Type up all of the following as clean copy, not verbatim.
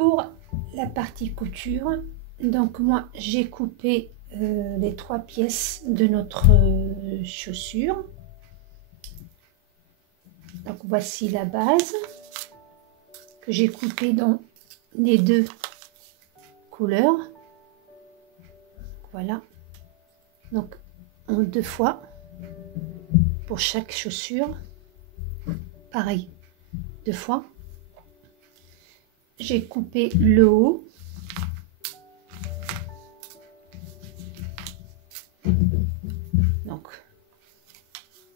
Pour la partie couture, donc moi j'ai coupé les 3 pièces de notre chaussure. Donc voici la base que j'ai coupée dans les 2 couleurs. Voilà, donc en 2 fois pour chaque chaussure, pareil, 2 fois. J'ai coupé le haut. Donc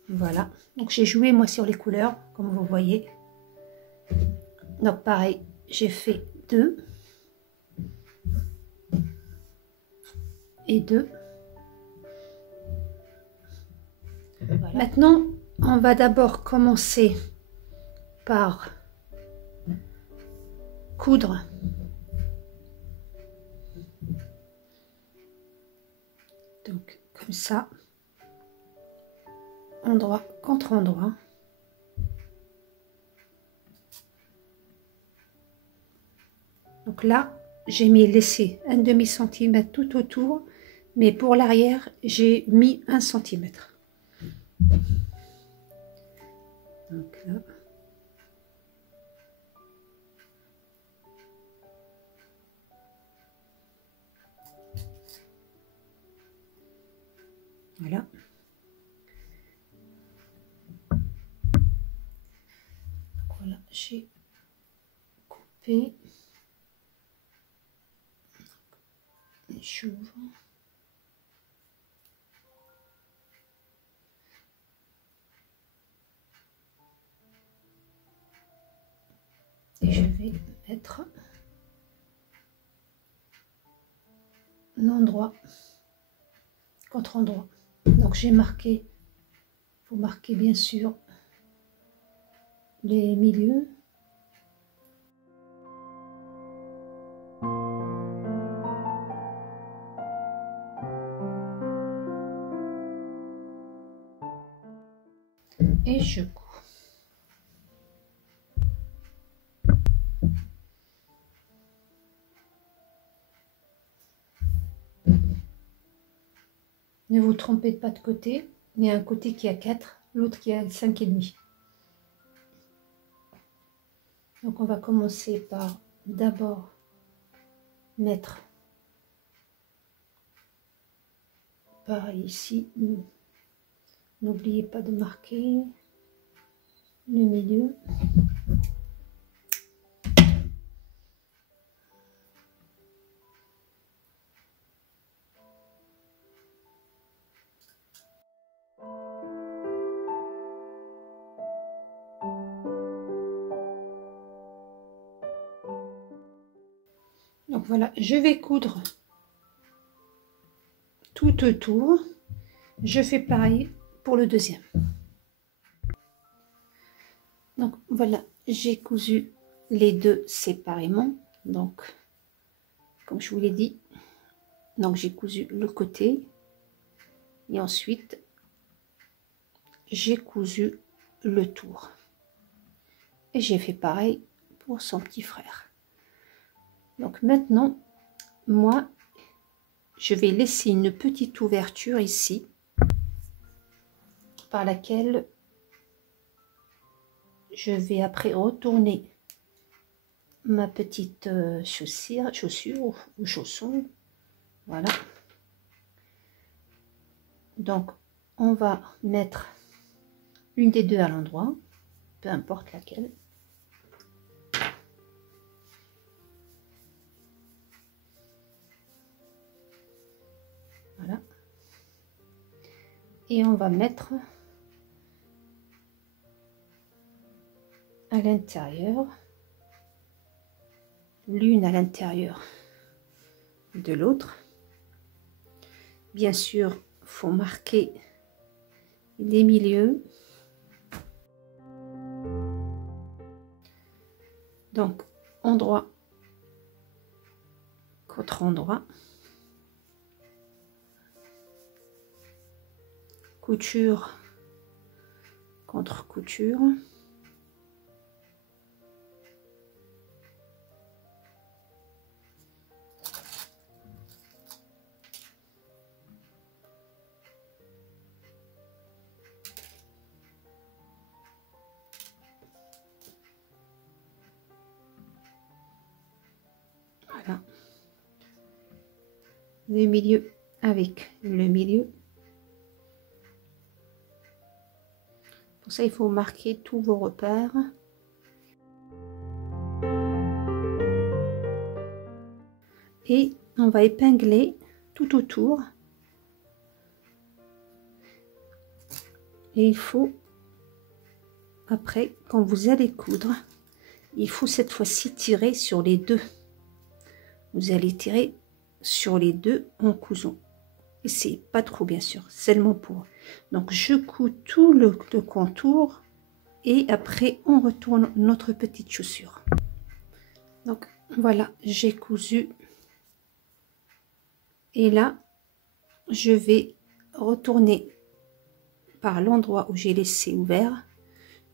voilà, donc j'ai joué moi sur les couleurs comme vous voyez. Donc pareil, j'ai fait 2 et 2. Voilà. Maintenant on va d'abord commencer par coudre donc comme ça, endroit contre endroit. Donc là j'ai laissé un demi-centimètre tout autour, mais pour l'arrière j'ai mis 1 centimètre. Donc là voilà. Voilà, j'ai coupé. J'ouvre. Et je vais mettre un endroit contre endroit. Donc j'ai marqué, vous marquez bien sûr les milieux. Et je couds. Ne vous trompez pas de côté. Il y a un côté qui a 4, l'autre qui a 5,5. Donc on va commencer par d'abord mettre pareil ici. N'oubliez pas de marquer le milieu. Donc voilà, je vais coudre tout autour. Je fais pareil pour le deuxième. Donc voilà, j'ai cousu les deux séparément. Donc, comme je vous l'ai dit, donc j'ai cousu le côté et ensuite j'ai cousu le tour. Et j'ai fait pareil pour son petit frère. Donc maintenant, moi, je vais laisser une petite ouverture ici par laquelle je vais après retourner ma petite chaussure ou chausson. Voilà. Donc, on va mettre une des deux à l'endroit, peu importe laquelle. Voilà. Et on va mettre à l'intérieur, l'une à l'intérieur de l'autre. Bien sûr, faut marquer les milieux. Donc, endroit contre endroit. Couture contre couture. le milieu avec le milieu. Pour ça, il faut marquer tous vos repères. Et on va épingler tout autour. Et il faut, après, quand vous allez coudre, il faut cette fois-ci tirer sur les deux. Vous allez tirer sur les deux en cousant. Et c'est pas trop, bien sûr, seulement pour. Donc, je couds tout le contour et après, on retourne notre petite chaussure. Donc, voilà, j'ai cousu. Et là, je vais retourner par l'endroit où j'ai laissé ouvert.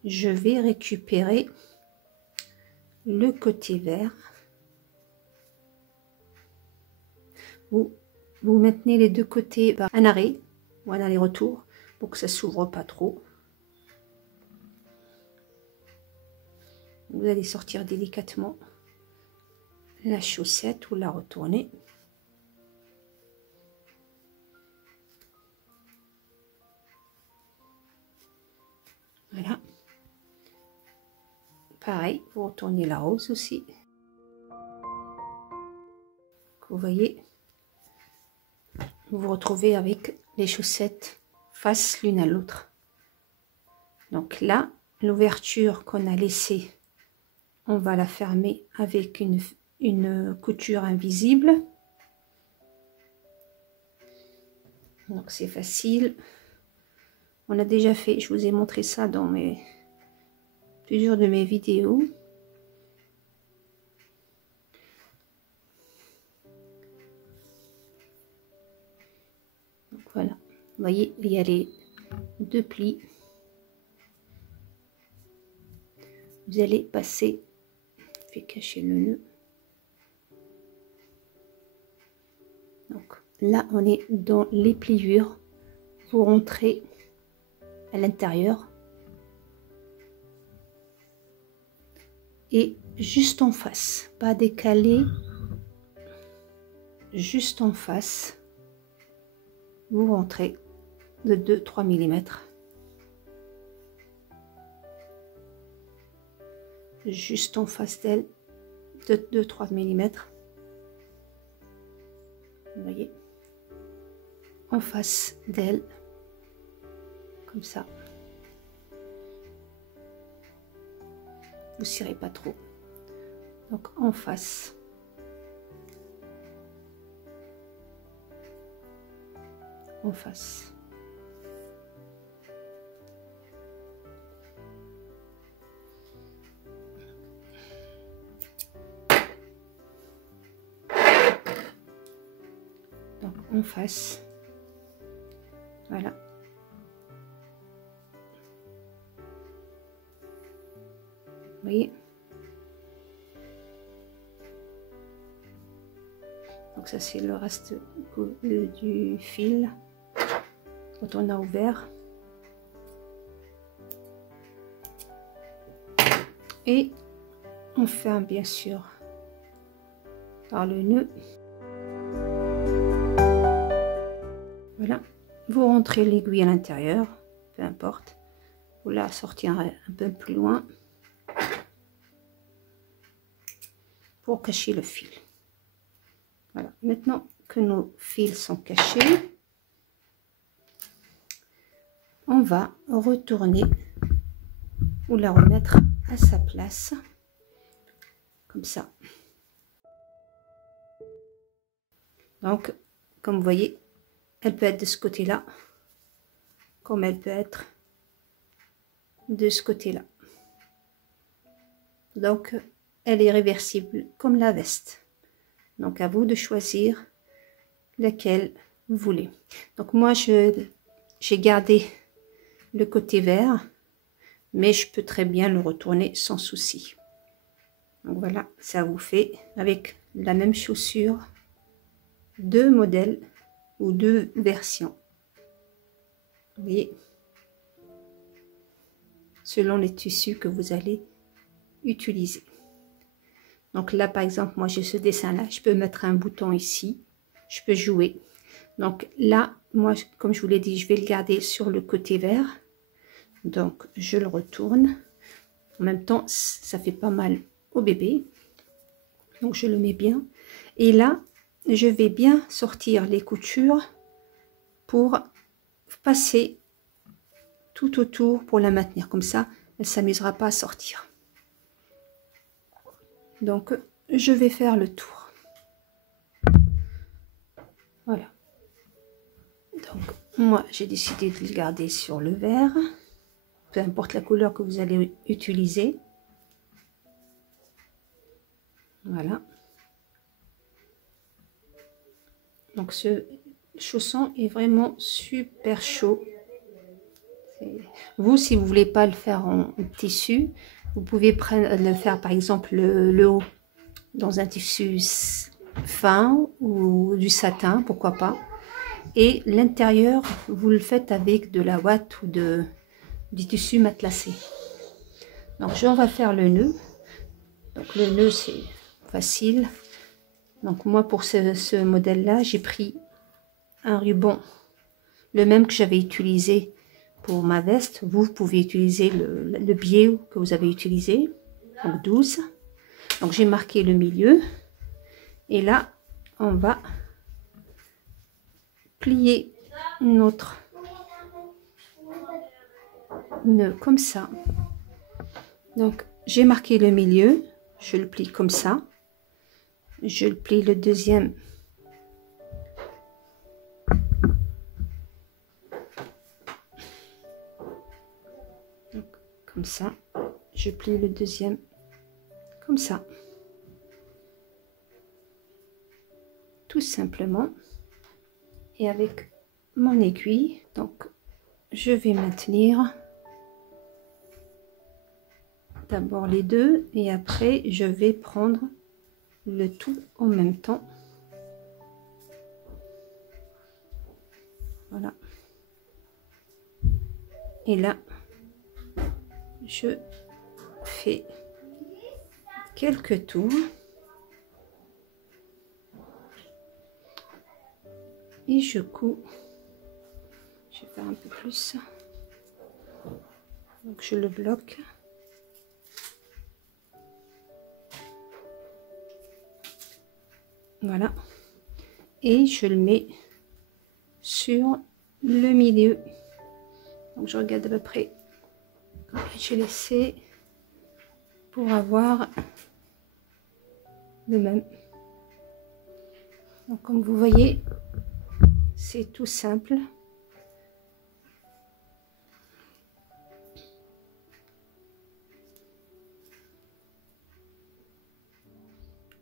Je vais récupérer le côté vert. Vous maintenez les deux côtés par un arrêt ou un aller-retour pour que ça s'ouvre pas trop. Vous allez sortir délicatement la chaussette ou la retourner. Voilà. Pareil, vous retournez la rose aussi. Vous voyez, vous vous retrouvez avec les chaussettes face l'une à l'autre. Donc là, l'ouverture qu'on a laissée, on va la fermer avec une couture invisible. Donc c'est facile. On a déjà fait, je vous ai montré ça dans plusieurs de mes vidéos. Donc voilà, vous voyez, il y a les deux plis. Vous allez passer, je vais cacher le nœud. Donc là, on est dans les pliures. Vous rentrez à l'intérieur et juste en face, pas décalé, juste en face, vous rentrez de 2-3 mm. Juste en face d'elle de 2-3 mm. Vous voyez, en face d'elle, comme ça. Vous serrez pas trop. Donc en face. En face. Donc en face. Voilà. Vous voyez? Donc ça c'est le reste du fil quand on a ouvert. Et on ferme bien sûr par le nœud. Voilà, vous rentrez l'aiguille à l'intérieur, peu importe. Vous la sortirez un peu plus loin pour cacher le fil. Voilà, maintenant que nos fils sont cachés, on va retourner ou la remettre à sa place, comme ça. Donc, comme vous voyez, elle peut être de ce côté-là, comme elle peut être de ce côté-là. Donc, elle est réversible comme la veste. Donc, à vous de choisir laquelle vous voulez. Donc, moi, j'ai gardé le côté vert, mais je peux très bien le retourner sans souci. Donc, voilà, ça vous fait avec la même chaussure, deux modèles ou deux versions. Vous voyez, selon les tissus que vous allez utiliser. Donc là, par exemple, moi j'ai ce dessin là, je peux mettre un bouton ici je peux jouer. Donc là, moi, comme je vous l'ai dit, je vais le garder sur le côté vert. Donc, je le retourne. En même temps, ça fait pas mal au bébé. Donc, je le mets bien. Et là, je vais bien sortir les coutures pour passer tout autour pour la maintenir. Comme ça, elle ne s'amusera pas à sortir. Donc, je vais faire le tour. Voilà. Donc, moi, j'ai décidé de le garder sur le vert. Peu importe la couleur que vous allez utiliser. Voilà. Donc, ce chausson est vraiment super chaud. Vous, si vous voulez pas le faire en tissu, vous pouvez le faire par exemple le haut dans un tissu fin ou du satin, pourquoi pas. Et l'intérieur, vous le faites avec de la ouate ou du tissu matelassé. Donc, on va faire le nœud. Donc, le nœud, c'est facile. Donc, moi, pour ce modèle-là, j'ai pris un ruban, le même que j'avais utilisé pour ma veste. Vous pouvez utiliser le biais que vous avez utilisé, donc 12. Donc, j'ai marqué le milieu. Et là, on va plier notre nœud comme ça. Donc, j'ai marqué le milieu. Je le plie comme ça. Je le plie le deuxième. Donc, comme ça. Je plie le deuxième comme ça. Tout simplement. Et avec mon aiguille, donc, je vais maintenir d'abord les deux et après, je vais prendre le tout en même temps. Voilà. Et là, je fais quelques tours. Et je couds. Je vais faire un peu plus. Donc, je le bloque. Voilà. Et je le mets sur le milieu. Donc, je regarde à peu près combien j'ai laissé pour avoir le même. Donc, comme vous voyez, c'est tout simple.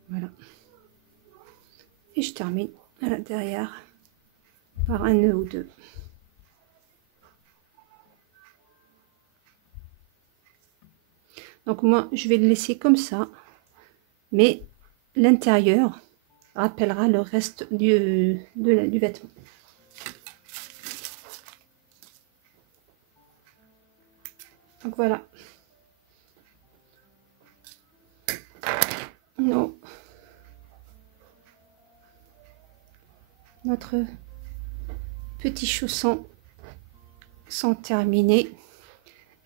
Voilà. Et je termine à l'intérieur par un nœud ou deux. Donc moi, je vais le laisser comme ça, mais l'intérieur rappellera le reste du vêtement. Donc voilà. Notre petit chausson sont terminés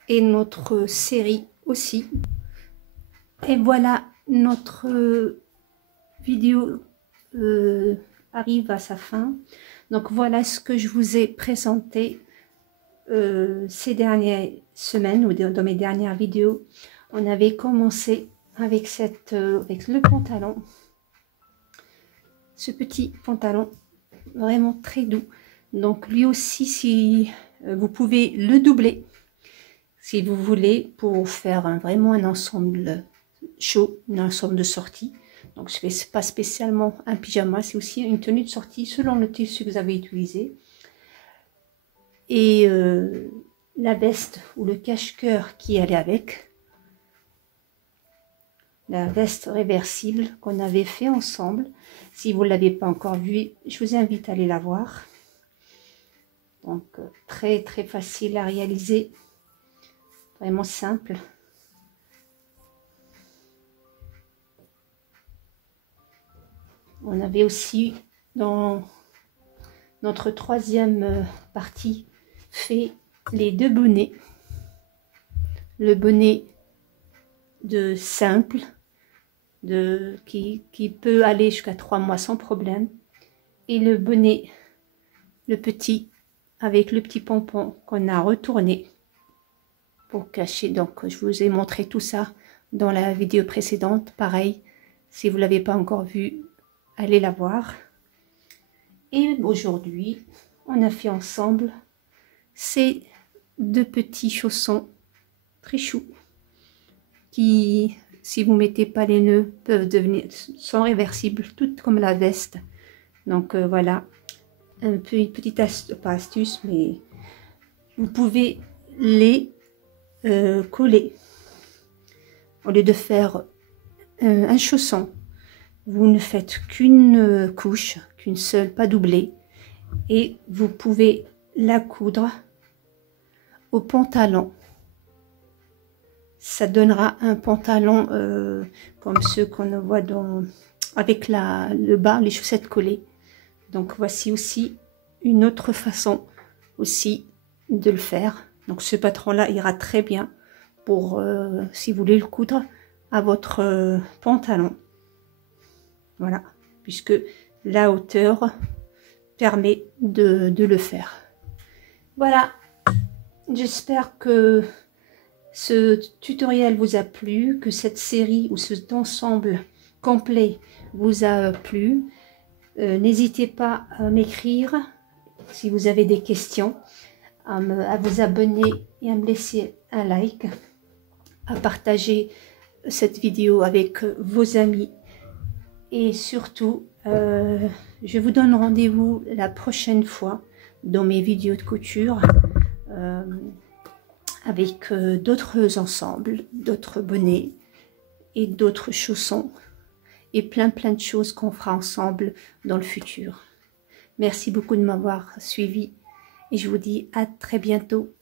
et notre série aussi. Et voilà, notre vidéo arrive à sa fin. Donc voilà ce que je vous ai présenté ces dernières semaines ou dans mes dernières vidéos. On avait commencé avec avec le pantalon, ce petit pantalon vraiment très doux. Donc lui aussi, si vous pouvez le doubler si vous voulez, pour faire vraiment un ensemble chaud, un ensemble de sortie. Donc ce n'est pas spécialement un pyjama, c'est aussi une tenue de sortie selon le tissu que vous avez utilisé. Et la veste ou le cache-cœur qui allait avec, la veste réversible qu'on avait fait ensemble. Si vous ne l'avez pas encore vue, je vous invite à aller la voir. Donc très très facile à réaliser, vraiment simple. On avait aussi dans notre troisième partie, fait les deux bonnets. Le bonnet de simple, qui peut aller jusqu'à 3 mois sans problème. Et le bonnet, le petit, avec le petit pompon qu'on a retourné pour cacher. Donc, je vous ai montré tout ça dans la vidéo précédente. Pareil, si vous ne l'avez pas encore vu, allez la voir. Et aujourd'hui, on a fait ensemble ces deux petits chaussons très choux qui, si vous mettez pas les nœuds, peuvent devenir, sont réversibles, tout comme la veste. Donc voilà, un peu une petite astuce, pas astuce, mais vous pouvez les coller. Au lieu de faire un chausson, vous ne faites qu'une couche, qu'une seule, pas doublée, et vous pouvez la coudre au pantalon. Ça donnera un pantalon comme ceux qu'on voit avec le bas, les chaussettes collées. Donc voici aussi une autre façon aussi de le faire. Donc ce patron-là ira très bien pour si vous voulez le coudre à votre pantalon. Voilà, puisque la hauteur permet de le faire. Voilà, j'espère que ce tutoriel vous a plu, que cette série ou cet ensemble complet vous a plu. N'hésitez pas à m'écrire si vous avez des questions, à vous abonner et à me laisser un like, à partager cette vidéo avec vos amis. Et surtout, je vous donne rendez-vous la prochaine fois dans mes vidéos de couture avec d'autres ensembles, d'autres bonnets et d'autres chaussons et plein de choses qu'on fera ensemble dans le futur. Merci beaucoup de m'avoir suivi et je vous dis à très bientôt.